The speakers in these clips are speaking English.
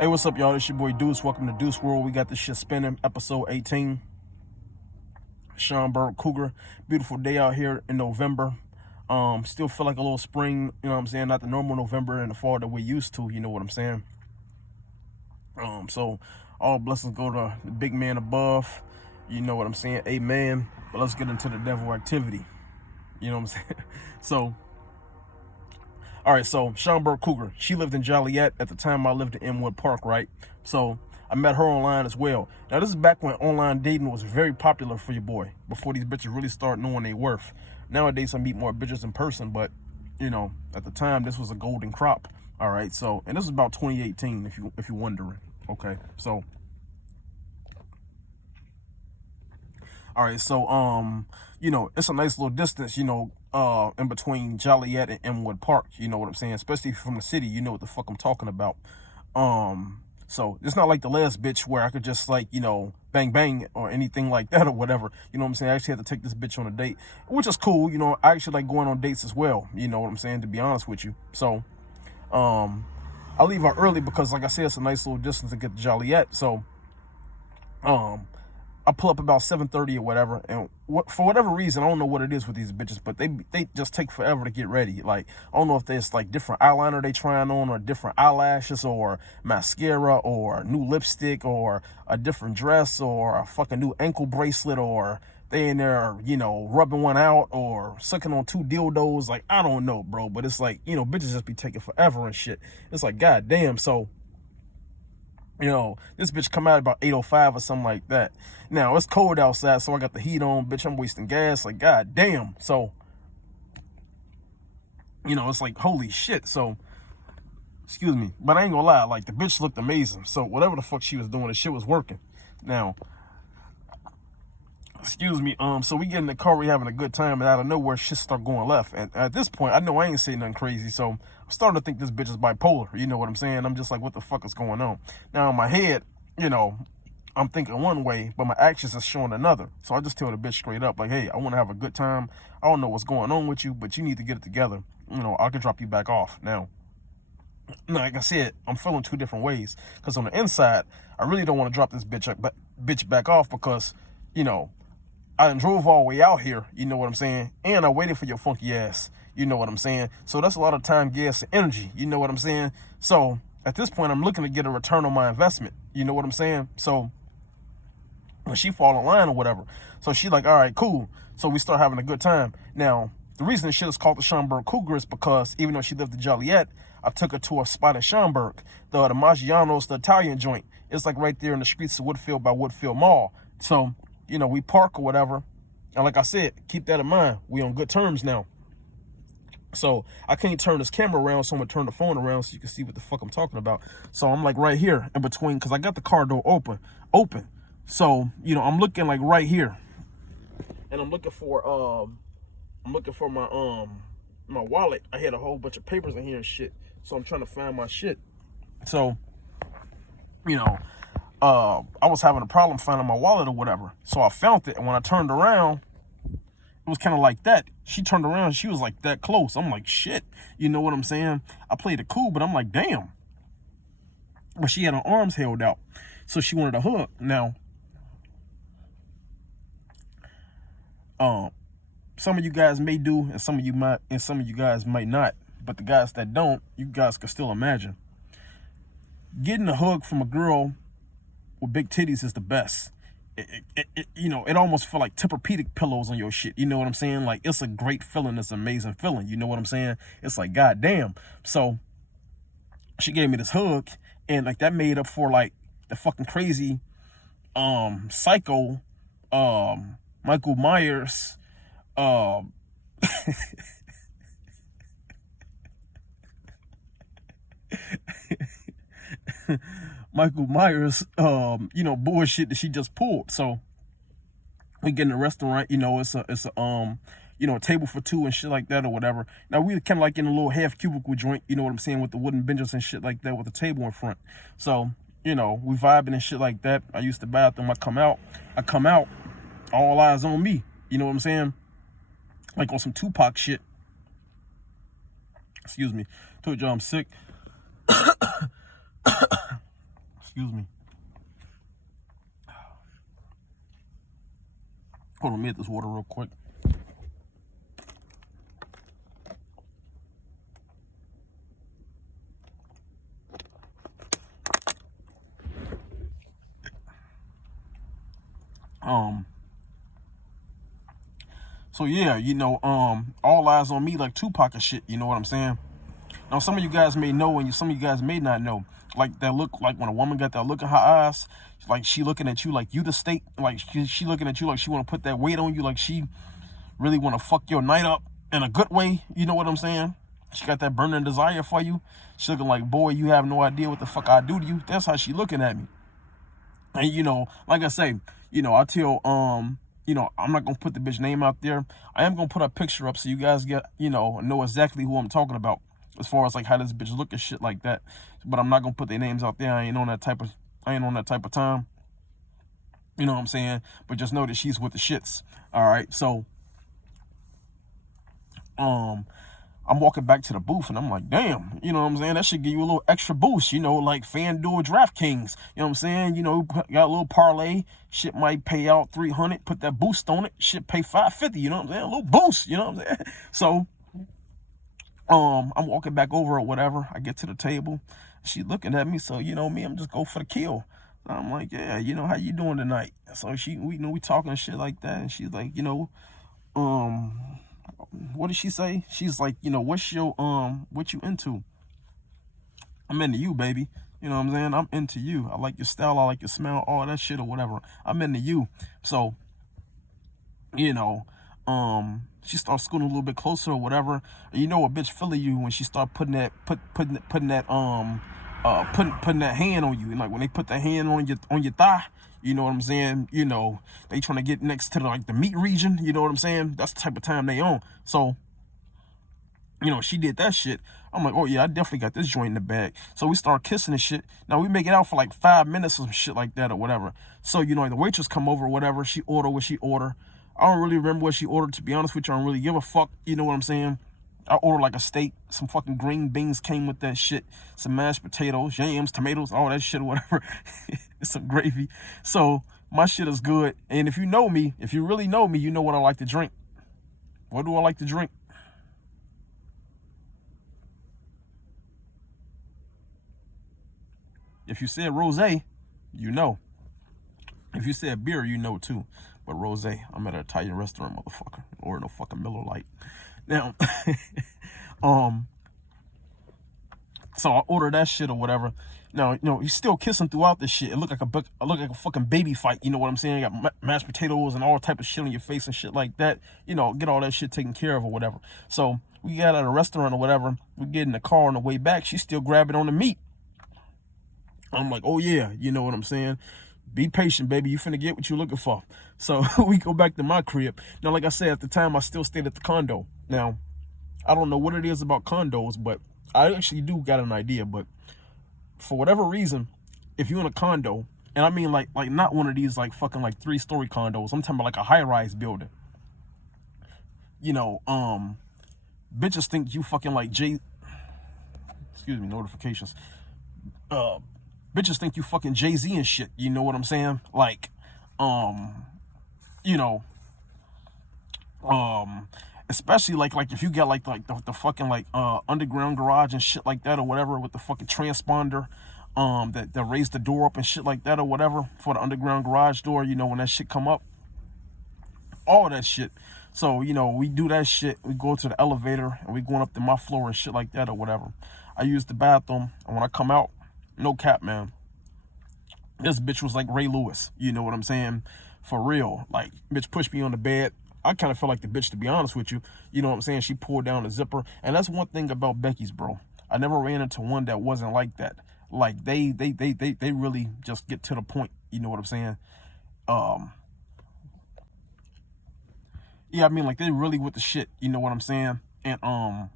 Hey, what's up, y'all? It's your boy Deuce. Welcome to Deuce World. We got this shit spinning. Episode 18. Schaumburg, Cougar. Beautiful day out here in November. Still feel like a little spring, you know what I'm saying? Not the normal November and the fall that we're used to, you know what I'm saying? So all blessings go to the big man above. You know what I'm saying? Amen. But let's get into the devil activity. You know what I'm saying? So, all right, so Schaumburg Cougar, she lived in Joliet at the time I lived in Inwood Park, right? So I met her online as well. Now, this is back when online dating was very popular for your boy, before these bitches really start knowing their worth. Nowadays, I meet more bitches in person, but, you know, at the time, this was a golden crop. All right, so, and this is about 2018, if you're wondering. Okay, so, all right, so, you know, it's a nice little distance, you know, in between Joliet and Inwood Park, you know what I'm saying? Especially if you're from the city, you know what the fuck I'm talking about. So it's not like the last bitch where I could just, like, you know, bang bang or anything like that or whatever. You know what I'm saying? I actually had to take this bitch on a date, which is cool. You know, I actually like going on dates as well. You know what I'm saying? To be honest with you. So, I leave out early because, like I said, it's a nice little distance to get to Joliet. So, I pull up about 7:30 or whatever, and for whatever reason, I don't know what it is with these bitches, but they just take forever to get ready. Like, I don't know if there's like different eyeliner they trying on, or different eyelashes, or mascara, or new lipstick, or a different dress, or a fucking new ankle bracelet, or they in there, you know, rubbing one out, or sucking on two dildos. Like, I don't know, bro, but it's like, you know, bitches just be taking forever and shit. It's like, goddamn. So, you know, this bitch come out about 8:05 or something like that. Now, it's cold outside, so I got the heat on. Bitch, I'm wasting gas. Like, god damn. So, you know, it's like, holy shit. So, excuse me. But I ain't gonna lie. Like, the bitch looked amazing. So, whatever the fuck she was doing, the shit was working. Now, excuse me. So we get in the car, we having a good time, and out of nowhere, shit start going left. And at this point, I know I ain't saying nothing crazy, so I'm starting to think this bitch is bipolar. You know what I'm saying? I'm just like, what the fuck is going on? Now, in my head, you know, I'm thinking one way, but my actions are showing another. So I just tell the bitch straight up, like, hey, I want to have a good time. I don't know what's going on with you, but you need to get it together. You know, I can drop you back off. Now, like I said, I'm feeling two different ways. Because on the inside, I really don't want to drop this bitch back off because, you know, I done drove all the way out here, you know what I'm saying? And I waited for your funky ass, you know what I'm saying? So that's a lot of time, gas, and energy, you know what I'm saying? So at this point, I'm looking to get a return on my investment, you know what I'm saying? So when she fall in line or whatever, so she like, all right, cool. So we start having a good time. Now, the reason this shit is called the Schaumburg Cougar is because even though she lived in Joliet, I took her to a spot in Schaumburg, the Maggiano's, the Italian joint. It's like right there in the streets of Woodfield by Woodfield Mall. So, you know, we park or whatever. And like I said, keep that in mind. We on good terms now. So I can't turn this camera around, so I'm gonna turn the phone around so you can see what the fuck I'm talking about. So I'm like right here in between, because I got the car door open. So, you know, I'm looking like right here. And I'm looking for my wallet. I had a whole bunch of papers in here and shit. So I'm trying to find my shit. So, you know, I was having a problem finding my wallet or whatever. So I found it, and when I turned around, it was kind of like that. She turned around, she was like that close. I'm like, shit, you know what I'm saying? I played it cool, but I'm like, damn. But she had her arms held out, so she wanted a hug. Now, some of you guys may do, and some of you guys might not. But the guys that don't, you guys can still imagine. Getting a hug from a girl with big titties is the best. You know, it almost feel like Tempur-Pedic pillows on your shit. You know what I'm saying? Like, it's a great feeling. It's an amazing feeling. You know what I'm saying? It's like, goddamn. So she gave me this hug, and like that made up for like the fucking crazy, psycho, Michael Myers, Michael Myers, you know, bullshit that she just pulled. So we get in a restaurant, you know, it's a you know, a table for two and shit like that or whatever. Now we kind of like in a little half cubicle joint, you know what I'm saying, with the wooden benches and shit like that with a table in front. So, you know, we vibing and shit like that. I use the bathroom, I come out, all eyes on me. You know what I'm saying? Like on some Tupac shit. Excuse me. Told y'all I'm sick. Excuse me. Hold on, let me get this water real quick. So yeah, all eyes on me like Tupac and shit, you know what I'm saying? Now some of you guys may know and some of you guys may not know. Like that look, like when a woman got that look in her eyes, like she looking at you like you the state, like she looking at you like she wanna put that weight on you, like she really wanna fuck your night up in a good way, you know what I'm saying? She got that burning desire for you. She looking like, boy, you have no idea what the fuck I do to you. That's how she looking at me. And like I say, I tell I'm not gonna put the bitch name out there. I am gonna put a picture up so you guys get, know exactly who I'm talking about as far as like how this bitch look and shit like that. But I'm not gonna put their names out there. I ain't on that type of time. You know what I'm saying? But just know that she's with the shits. All right. So I'm walking back to the booth and I'm like, damn, you know what I'm saying? That should give you a little extra boost, like FanDuel, DraftKings. You know what I'm saying? Got a little parlay. Shit might pay out 300. Put that boost on it. Shit pay 550. You know what I'm saying? A little boost. You know what I'm saying? So, I'm walking back over or whatever. I get to the table. She looking at me. So, me, I'm just go for the kill. So I'm like, yeah, how you doing tonight? So we talking shit like that. And she's like, what did she say? She's like, what's your what you into? I'm into you, baby. You know what I'm saying? I'm into you. I like your style, I like your smell, all that shit or whatever. I'm into you. So, she starts scooting a little bit closer or whatever. And a bitch feeling you when she start putting that putting that hand on you. And like when they put that hand on your thigh, you know what I'm saying? They trying to get next to the meat region. You know what I'm saying? That's the type of time they on. So, she did that shit. I'm like, oh yeah, I definitely got this joint in the bag. So we start kissing and shit. Now we make it out for like 5 minutes or some shit like that or whatever. So, the waitress come over or whatever. She order what she order. I don't really remember what she ordered, to be honest with you. I don't really give a fuck. You know what I'm saying? I ordered like a steak, some fucking green beans came with that shit, some mashed potatoes, yams, tomatoes, all that shit or whatever. Some gravy. So my shit is good. And if you know me, if you really know me, you know what I like to drink. What do I like to drink? If you said rosé, you know. If you said beer, you know too. But rosé, I'm at an Italian restaurant, motherfucker. Or no fucking Miller Lite. Now, so I ordered that shit or whatever. Now, he's still kissing throughout this shit. It looked like a fucking baby fight. You know what I'm saying? You got mashed potatoes and all type of shit on your face and shit like that. Get all that shit taken care of or whatever. So we got at a restaurant or whatever. We get in the car on the way back. She's still grabbing on the meat. I'm like, oh yeah, you know what I'm saying? Be patient, baby. You finna get what you're looking for. So we go back to my crib. Now, like I said, at the time, I still stayed at the condo. Now, I don't know what it is about condos, but I actually do got an idea. But for whatever reason, if you're in a condo, and I mean like not one of these like fucking like 3-story condos. I'm talking about like a high-rise building. Bitches think you fucking like excuse me, notifications. Bitches think you fucking Jay-Z and shit. You know what I'm saying? Like, especially like if you got like the fucking like underground garage and shit like that or whatever with the fucking transponder that raise the door up and shit like that or whatever for the underground garage door, when that shit come up, all that shit. So we do that shit. We go to the elevator and we going up to my floor and shit like that or whatever. I use the bathroom, and when I come out, no cap, man, this bitch was like Ray Lewis. You know what I'm saying? For real. Like, bitch pushed me on the bed. I kind of felt like the bitch, to be honest with you. You know what I'm saying? She pulled down the zipper. And that's one thing about Becky's, bro. I never ran into one that wasn't like that. Like, they really just get to the point. You know what I'm saying? Yeah, I mean, like, they really with the shit. You know what I'm saying? And, I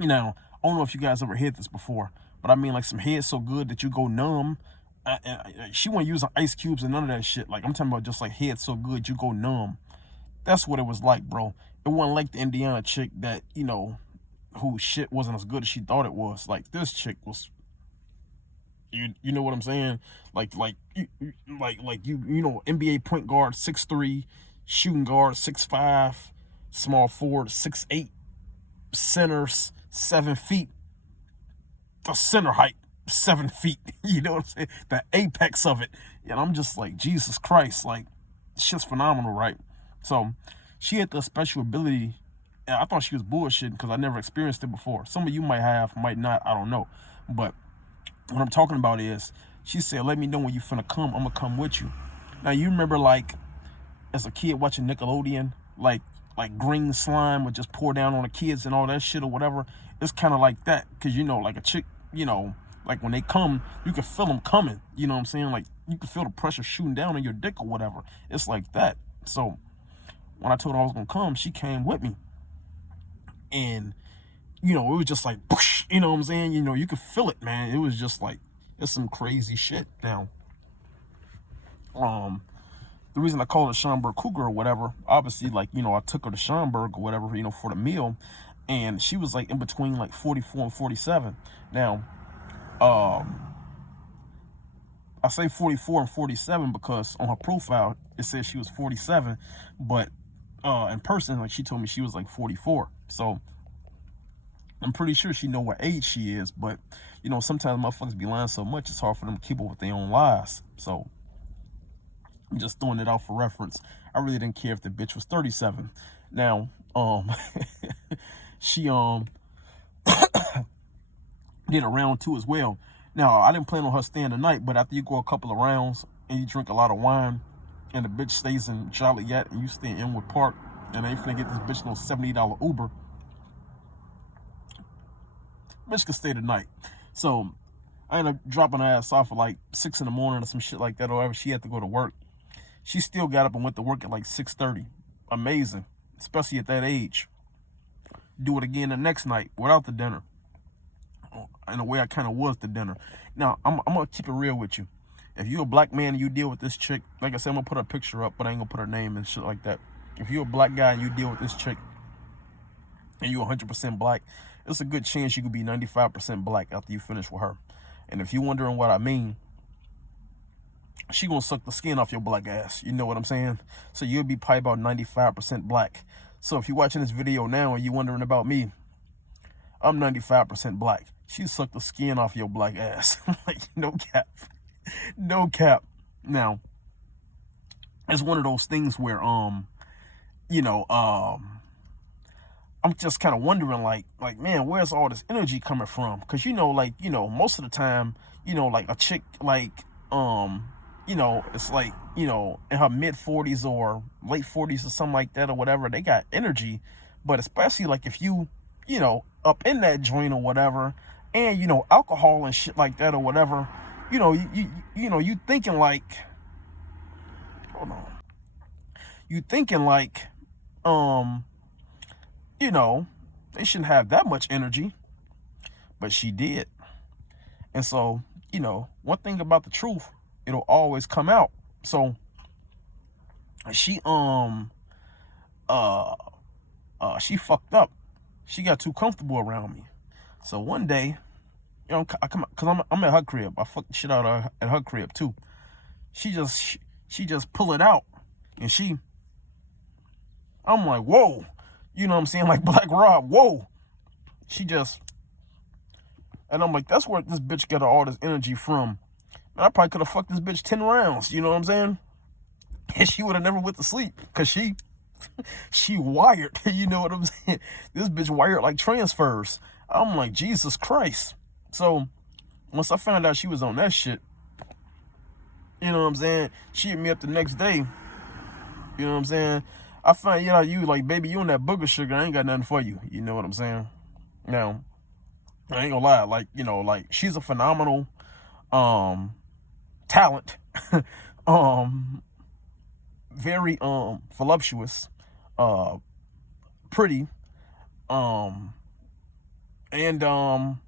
don't know if you guys ever heard this before, but I mean, like, some head so good that you go numb. She wasn't using ice cubes and none of that shit. Like, I'm talking about just like head so good you go numb. That's what it was like, bro. It wasn't like the Indiana chick that, who shit wasn't as good as she thought it was. Like, this chick was You know what I'm saying? You know, NBA point guard 6'3", shooting guard 6'5", small forward 6'8", centers 7 feet. The center height 7 feet. You know what I'm saying? The apex of it. And I'm just like, Jesus Christ, like, shit's phenomenal, right? So she had the special ability. And I thought she was bullshitting because I never experienced it before. Some of you might have, might not, I don't know. But what I'm talking about is, she said, let me know when you finna come, I'm gonna come with you. Now, you remember, like, as a kid watching Nickelodeon, like green slime would just pour down on the kids and all that shit or whatever. It's kind of like that, because, you know, like a chick, you know, like when they come, you can feel them coming. You know what I'm saying? Like, you can feel the pressure shooting down on your dick or whatever. It's like that. So when I told her I was gonna come, she came with me. And, you know, it was just like, whoosh, you know what I'm saying? You know, you could feel it, man. It was just like, it's some crazy shit. Now, the reason I call it Schaumburg Cougar or whatever, obviously, like, you know, I took her to Schaumburg or whatever, you know, for the meal, and she was like in between like 44 and 47. Now, I say 44 and 47 because on her profile it says she was 47, but in person, like, she told me she was like 44. So I'm pretty sure she know what age she is, but, you know, sometimes motherfuckers be lying so much it's hard for them to keep up with their own lies. So I'm just throwing it out for reference. I really didn't care if the bitch was 37. Now, she did a round 2 as well. Now, I didn't plan on her staying the night, but after you go a couple of rounds and you drink a lot of wine, and the bitch stays in Joliet and you stay in Inwood Park, and I ain't finna get this bitch no $70 Uber, bitch can stay the night. So I ended up dropping her ass off at like 6 in the morning or some shit like that or whatever. She had to go to work. She still got up and went to work at like 6:30. Amazing, especially at that age. Do it again the next night without the dinner. In a way, I kind of was the dinner. Now, I'm going to keep it real with you. If you're a black man and you deal with this chick, like I said, I'm going to put her picture up, but I ain't going to put her name and shit like that. If you're a black guy and you deal with this chick and you're 100% black, it's a good chance you could be 95% black after you finish with her. And if you're wondering what I mean, she gonna suck the skin off your black ass. You know what I'm saying? So you'll be probably about 95% black. So if you're watching this video now and you're wondering about me, I'm 95% black. She sucked the skin off your black ass. Like, no cap. No cap. Now, it's one of those things where, you know, I'm just kind of wondering, like, man, where's all this energy coming from? Because, you know, like, you know, most of the time, you know, like a chick, like, you know, it's like, you know, in her mid 40s or late 40s or something like that or whatever, they got energy. But especially like if you know, up in that joint or whatever, and, you know, alcohol and shit like that or whatever, you know, you know, you thinking like, hold on, you thinking like, you know, they shouldn't have that much energy, but she did. And so, you know, one thing about the truth, it'll always come out. So she she fucked up. She got too comfortable around me. So one day, you know, I come, cause I'm at her crib. I fucked the shit out of her at her crib too. She just pull it out, and I'm like, whoa, you know what I'm saying, like Black Rob, whoa. She just, and I'm like, that's where this bitch got all this energy from. I probably could have fucked this bitch 10 rounds, you know what I'm saying? And she would have never went to sleep, because she wired, you know what I'm saying? This bitch wired like transfers. I'm like, Jesus Christ. So once I found out she was on that shit, you know what I'm saying, she hit me up the next day, you know what I'm saying? I found out you like, baby, you on that booger sugar, I ain't got nothing for you, you know what I'm saying? Now, I ain't gonna lie, like, you know, like, she's a phenomenal talent, very voluptuous, pretty, and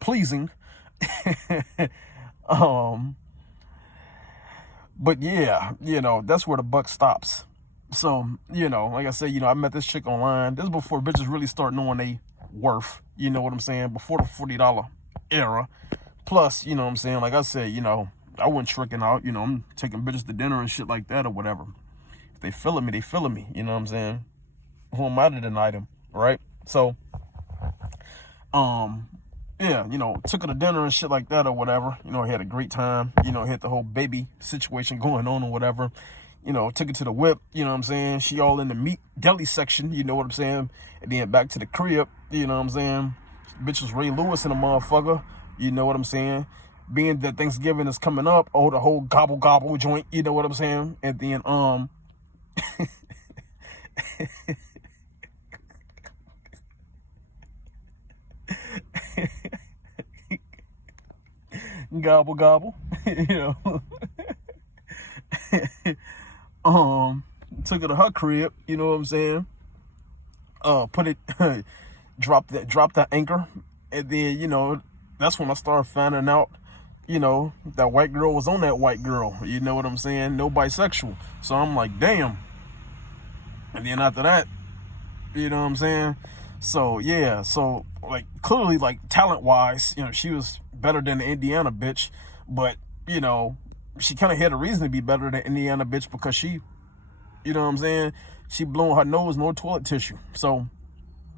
pleasing. But yeah, you know, that's where the buck stops. So, you know, like I said, you know, I met this chick online. This is before bitches really start knowing worth, you know what I'm saying, before the $40 era. Plus, you know what I'm saying, like I said, you know, I wasn't tricking out, you know, I'm taking bitches to dinner and shit like that or whatever. If they feeling me, they feeling me, you know what I'm saying? Who am I to deny them, right? So, yeah, you know, took her to dinner and shit like that or whatever. You know, had a great time. You know, had the whole baby situation going on or whatever. You know, took her to the whip, you know what I'm saying? She all in the meat deli section, you know what I'm saying? And then back to the crib, you know what I'm saying? Bitch was Ray Lewis in a motherfucker, you know what I'm saying? Being that Thanksgiving is coming up, oh, the whole gobble gobble joint, you know what I'm saying? And then, gobble gobble, you know. Took her to her crib, you know what I'm saying? Put it, drop that anchor, and then, you know, that's when I started finding out, you know, that white girl was on that white girl, you know what I'm saying? No bisexual. So I'm like, damn. And then after that, you know what I'm saying? So yeah, so like clearly, like talent wise, you know, she was better than the Indiana bitch, but you know, she kind of had a reason to be better than Indiana bitch because she, you know what I'm saying, she blowing her nose, no toilet tissue. So,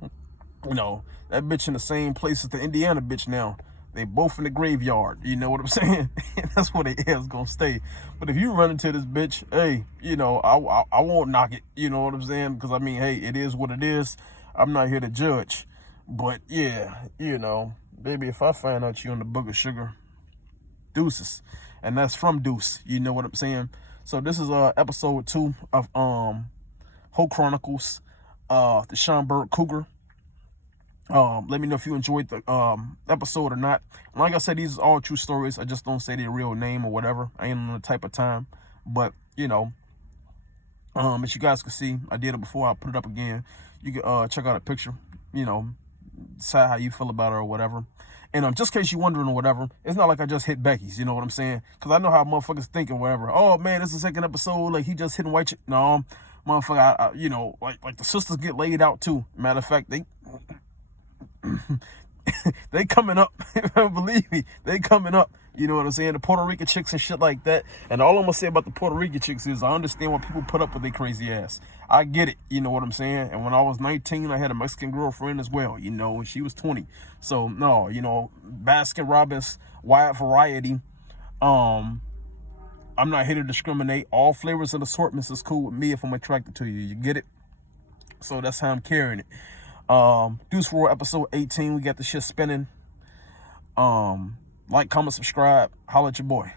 you know, that bitch in the same place as the Indiana bitch now. They both in the graveyard, you know what I'm saying? That's where they ass gonna stay. But if you run into this bitch, hey, you know, I won't knock it, you know what I'm saying? Because I mean, hey, it is what it is. I'm not here to judge. But yeah, you know, baby, if I find out you on the book of sugar, deuces. And that's from Deuce, you know what I'm saying? So this is episode 2 of Whole Chronicles, the Schaumburg Cougar. Let me know if you enjoyed the episode or not. Like I said, these are all true stories. I just don't say their real name or whatever. I ain't on the type of time. But, you know, as you guys can see, I did it before. I'll put it up again. You can check out a picture, you know, decide how you feel about her or whatever. And just in case you're wondering or whatever, it's not like I just hit Becky's, you know what I'm saying? Because I know how motherfuckers think or whatever. Oh, man, this is the second episode. Like, he just hitting white chick. No, motherfucker, you know, like the sisters get laid out, too. Matter of fact, they coming up. Believe me, they coming up. You know what I'm saying? The Puerto Rican chicks and shit like that. And all I'm gonna say about the Puerto Rican chicks is I understand why people put up with their crazy ass. I get it. You know what I'm saying? And when I was 19, I had a Mexican girlfriend as well. You know, and she was 20. So no, you know, Baskin Robbins, wide variety. I'm not here to discriminate. All flavors and assortments is cool with me if I'm attracted to you. You get it? So that's how I'm carrying it. Deuce for episode 18. We got the shit spinning. Like, comment, subscribe. Holla at your boy.